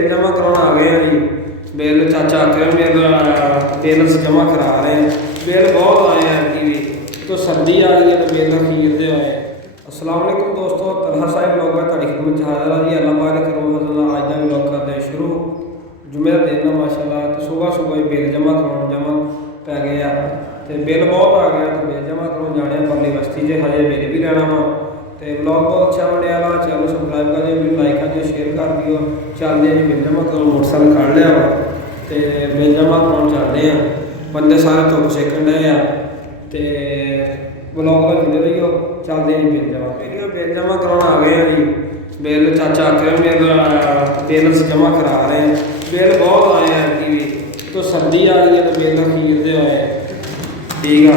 Bill जमा करवाना आ गए हैं जी। बिल चाचा अक्रम बिल जमा करा रहे हैं। बिल बहुत आए हैं कि भी तो सर्दी आ गई है तो बिल खीरते आए। अस्सलाम वालेकुम दोस्तों, तलहा साहिब ब्लॉग में तारीख में हाजिर है जी। अल्लाह पाक करो फजल आज का ब्लॉग करते हैं शुरू। जुमे का दिन माशाल्लाह तो सुबह सुबह ही बिल जमा करवाने जमा पै गए तो बिल बहुत आ गया तो बिल जमा करवाने जाने परली बस्ती से हजे बिल भी लेना वा। तो ब्लॉग बहुत अच्छा बनने वाला, चैनल सबसक्राइब कर दियो, लाइक कर दियो, शेयर कर दियो। चलते हैं जी बिल जमा करो, मोटरसाइकिल काढ़ लिया वा तो बिल जमा करवाने चलते हैं। बंदे सारे धुप सेकन डे तो ब्लॉग में जुड़े रहियो। चलते हैं बिल जमा बिल जमा करवाना आ गए हैं जी। बिल चाचा अक्रम बिल जमा करा रहे हैं। बिल बहुत आए हैं कि भी तो सर्दी आ गई है तो बिल खीरते आए। ठीक है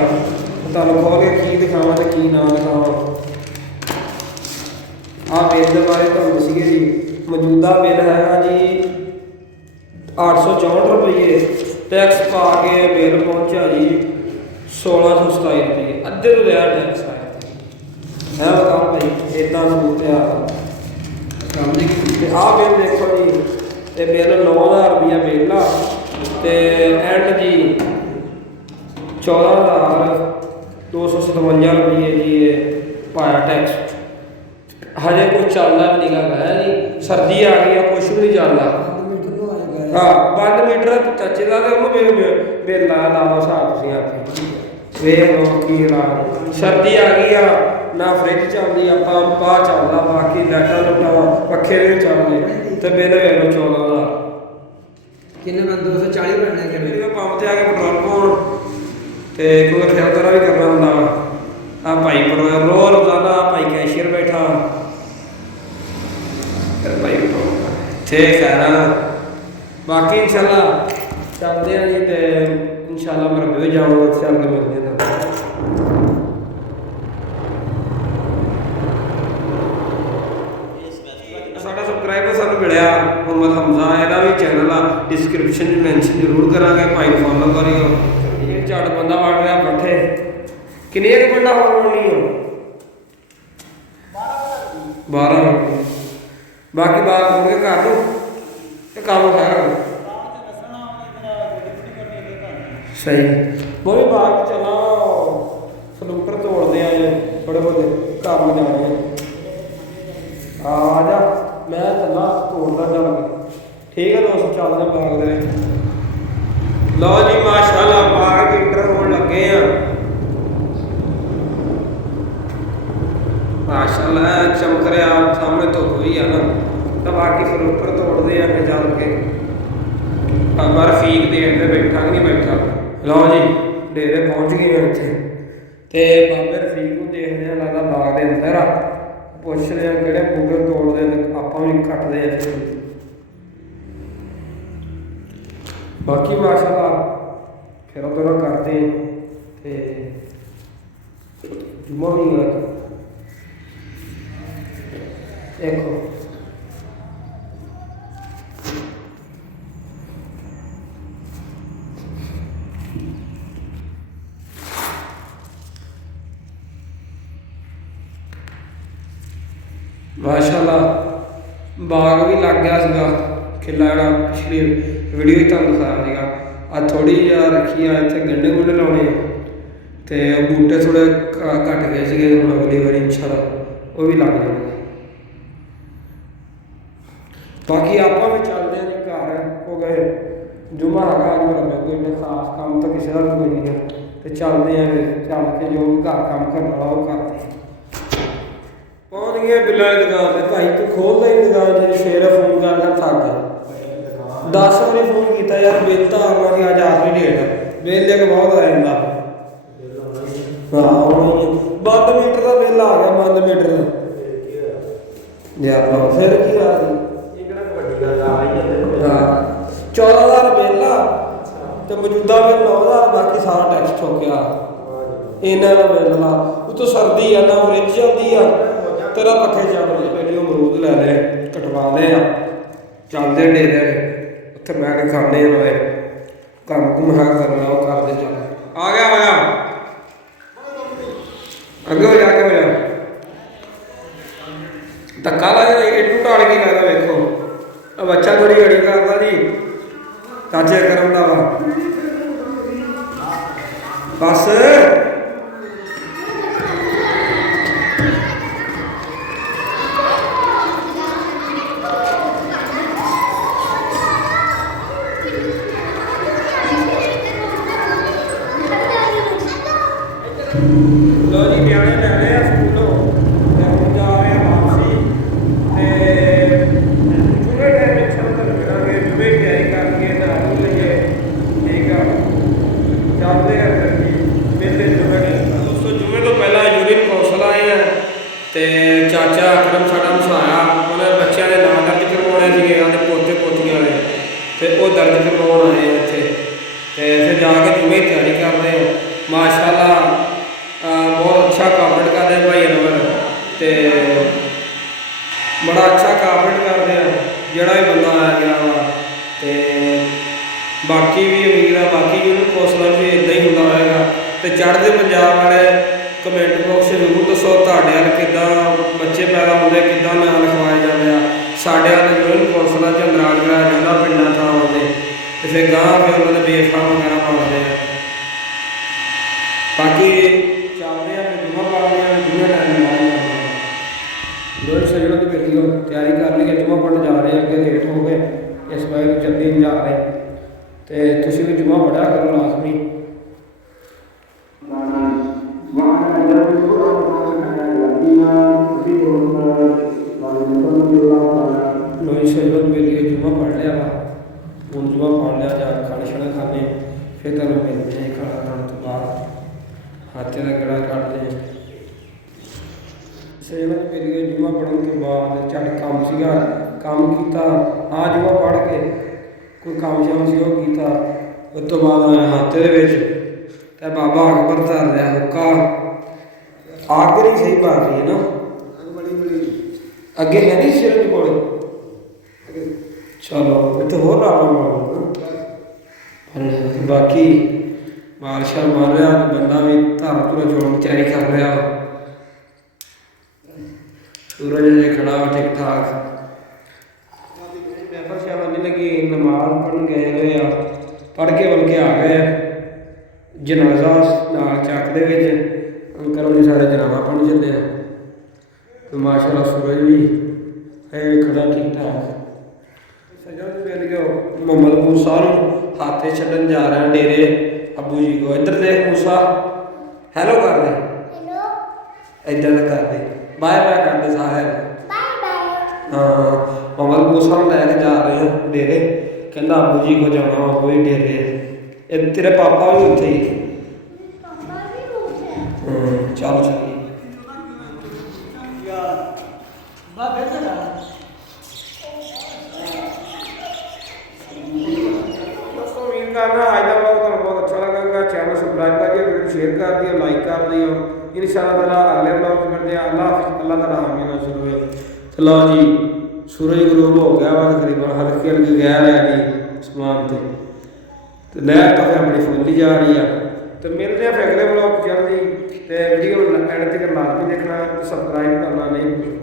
तुम खोल के की दिखावा तो की ना दिखावा। बिल के बारे तुम दसीए जी। मौजूदा बिल है जी 864 रुपये, टैक्स पा के बिल पहुंचा जी 1627 रुपये, अद्धे तो लिया टैक्स आया है। बताओ भाई इतना सूट आ बिल देखो जी। तो बिल 9000 रुपया बिल आ तो एंड जी 14,257 रुपये जी पाया टैक्स। हजे कुछ चलता भी नहीं है जी, सर्दी आ गई है कुछ भी नहीं चलता। हाँ 5 मीटर चाचे का तो बिल लाया ला लो हिसाब तुम आके वेख लो की हालात। सर्दी आ गई है ना फ्रिज चलती है, पंप आ चलता, बाकी लाइटा लुटा पखे नहीं चलते तो बिल वेख लो 14,000 किन्ने बंद 240 बनने के मेरे पंप से आके पेट्रोल पाउन तो कोई फिल्टर भी करना होंगे। आ भाई पेट्रोल रो रोजाना भाई कैशियर बैठा भाई ठीक है ना। बाकी इंशाल्लाह चलते हैं जी तो इंशाल्लाह मैं भी जाऊँगा चल के मिलते हैं। साडा सबसक्राइबर सानू मिलिया मोहम्मद हमजा, ਇਹਦਾ भी चैनल आ डिस्क्रिप्शन में मैंशन जरूर करांगे, भाई फॉलो करियो। ये झट बंदा वड़ रहा बैठे किन्ने एक बंदा होनी हो 12 मिनट बाकी बात हो गए कर लो ये काम है सही। वो भी बाहर चला सलूकर तोड़ते हैं थोड़े बहुत काम जाने आ जा मैं चला तोड़दा जाके। ठीक है दोस्तों चलते बाग दे। लो जी माशाल्लाह बाग इंटर होने लगे हैं माशाल्लाह चमक रहा सामने तो कोई है ना। तो बाकी फिर ऊपर तोड़ते हैं फिर चल के बाबा रफीक डेरे बैठा कि नहीं बैठा। लो जी डेरे पहुँच गए हैं इतने तो बाबे रफीक को देखते हैं लगता बाग के अंदर आ पुछ रहे हैं कि बूटे तोड़ते हैं आप भी कटते हैं। बाकी माशाल्लाह फिर उधर करते हैं जुम्मा भी देखो माशाल्लाह बाग भी लग गया सीगा खिला जरा पिछली वीडियो ही तुम दिखाया आ थोड़ी रखी है इतने गंढे गुंढे लाने तो बूटे थोड़े घट गए थे हूँ अगली बार इंशाल्लाह वो भी लग जाएंगे। बाकी आप भी चलते हैं जी घर हो गए जुम्मा है आज मेरा कोई इन्ना खास काम तो किसी का भी कोई नहीं है तो चलते हैं चल के जो भी घर काम करने वाला वो करते हैं। पहुँच गए बिल्ला की दुकान पर भाई तू खोलता ही दुकान जी सवेरे फोन करना थक गया 10 बारी फोन किया यार बिल तो आना कि अज आखिरी डेट बिल लेके बहुत आ जाता। हाँ बंद मीटर का बिल आ गया बंद मीटर का यार फिर की बात 14,000 बिल आ तो मौजूदा बिल 9,000 बाकी सारा टैक्स ठोकिया इन्ना का बिल ला उतो सर्दी है ना फ्रिज चलती है तेरा पखे चल रहे पहले अमरूद लै ले कटवा ले चलते डेरे उत्थे बैठ के खाने नाले कम कुम है करना वो करते चल आ गया अगे हो जा धक्का ला एडू टाड़ के लगा वेखो ਬੱਚਾ ਥੋੜੀ ਅੜੀ ਕਰਦਾ ਜੀ ਚਾਚੇ ਕਰਮ ਦਾ ਵਾ ਬਸ ਲੋ ਜੀ ਨਿਆਣੇ ਲੈ ਰਹੇ ਆ ਸਕੂਲੋਂ ਤੇ ਹੁਣ ਜਾ ਰਹੇ ਆ ਵਾਪਸੀ ਤੇ ਜੁਮੇ ਟਾਈਮ ਵਿੱਚ ਸੰਦਰ ਕਰਾਂਗੇ ਜੁਮੇ ਤਿਆਰੀ ਕਰਕੇ ਨਾ ਲਈਏ ਠੀਕ ਆ ਚੱਲਦੇ ਆ ਫਿਰ ਜੀ ਮੇਲੇ ਜੁਮੇ ਦੋਸਤੋ ਜੁਮੇ ਤੋਂ ਪਹਿਲਾਂ ਯੂਨੀਅਨ ਕੌਂਸਲ ਆਏ ਆ ਤੇ ਚਾਚਾ ਅਕਰਮ ਸਾਡਾ ਮਸਾਇਆ ਉਹਨਾਂ ਬੱਚਿਆਂ ਦੇ ਨਾਂ ਦਰਜ ਕਰਵਾਉਣੇ ਸੀਗੇ ਉਹਦੇ ਪੋਤੇ ਪੋਤੀਆਂ ਦੇ ਤੇ ਉਹ ਦਰਜ ਕਰਵਾਉਣ ਆਏ ਆ ਇੱਥੇ ਤੇ ਇੱਥੇ ਜਾ ਕੇ ਜੁਮੇ ਦੀ ਤਿਆਰੀ ਕਰ ਰਹੇ ਆ ਮਾਸ਼ਾਅੱਲਾ बहुत अच्छा कॉमेंट करते हैं भाई अनवर तो बड़ा अच्छा कॉमेंट करते हैं जोड़ा भी बंदा आ गया वा तो बाकी भी उम्मीद है बाकी यूनियन कौंसलर भी इदा ही होंगे होएगा तो चढ़ते पंजाब वाले कमेंट बॉक्स जरूर दसो तुहाडे वाल किद्दां बच्चे पैदा होंदे किद्दां नाम लिखवाए जाते हैं साडे वाल यूनियन कौंसलर च नाराज कराया जाता पिंडां थावां ते फिर गांह फिर उन्होंने बेफाम वगैरह पाते हैं बाकी चलते हैं जुम्मा पढ़ते हैं जुम्मे टाइम लोग सजनों की बेटी तैयारी कर ली है जुम्मा पढ़ने जा रहे हैं अगे लेट हो गए इस बार जल्दी नहीं जा रहे तो तुम भी जुम्मा पढ़ा करो लाजमी लोग सजनों की बेटी जुम्मा पढ़ लिया वा हूँ जुम्मा पढ़ लिया जा खाने शाने खाने फिर तुम मिलते हैं खाना खाने तो बाद हाथे का गड़ा काटते हैं सजना मेरी जुम्मा पढ़ने के बाद झट काम सीगा काम किया हाँ जुम्मा पढ़ के कोई काम शाम से वो किया उस तो बाद हाथे के बाबा अकबर धर लिया हुक्का आग नहीं सही बात रही है ना अगे है नहीं सिर कोले चलो इतने होर लाभ बाकी बारिशा मार रहा बंदा भी धारा धूरा चोन की तैयारी कर रहा सूरज अजे खड़ा ठीक ठाक शाला नहीं लगी नमाज पढ़न गए हुए आ पढ़ के बल्कि आ गए जनाजा नाल चक दे विच अंकल होनी सारे जनाजा पढ़न चले तो माशाअल्लाह सूरज भी है खड़ा ठीक ठाक सजन मिल गयो मोहम्मद मूसा हाथे छड्डन जा रहे हैं डेरे अबू जी को इधर देख मूसा हेलो कर दे हेलो इधर कर दे बाय बाय कर दे सारे बाय बाय हाँ मोहम्मद मूसा लैके जा रहे हैं डेरे कहना अबू जी को जाना वो भी डेरे तेरे पापा भी उत्थे ही चलो चलिए करना आज का ब्लॉग तुम बहुत अच्छा लगेगा चैनल सब्सक्राइब करिए वीडियो शेयर कर दिए लाइक कर दियो इंशाअल्लाह अगले ब्लॉग में मिलते हैं अल्लाह हाफिज़ अल्लाह ताला हामी ना शुरू है तो लो जी सूरज गुरूब हो गया वा तकरीबन हल्की हल्की गैर है जी आसमान से तो लहर तो फिर अपनी फुल्ली जा रही है तो मिलते हैं फिर अगले ब्लॉग जल्दी तो वीडियो एंड तक लाजमी देखना सब्सक्राइब करना नहीं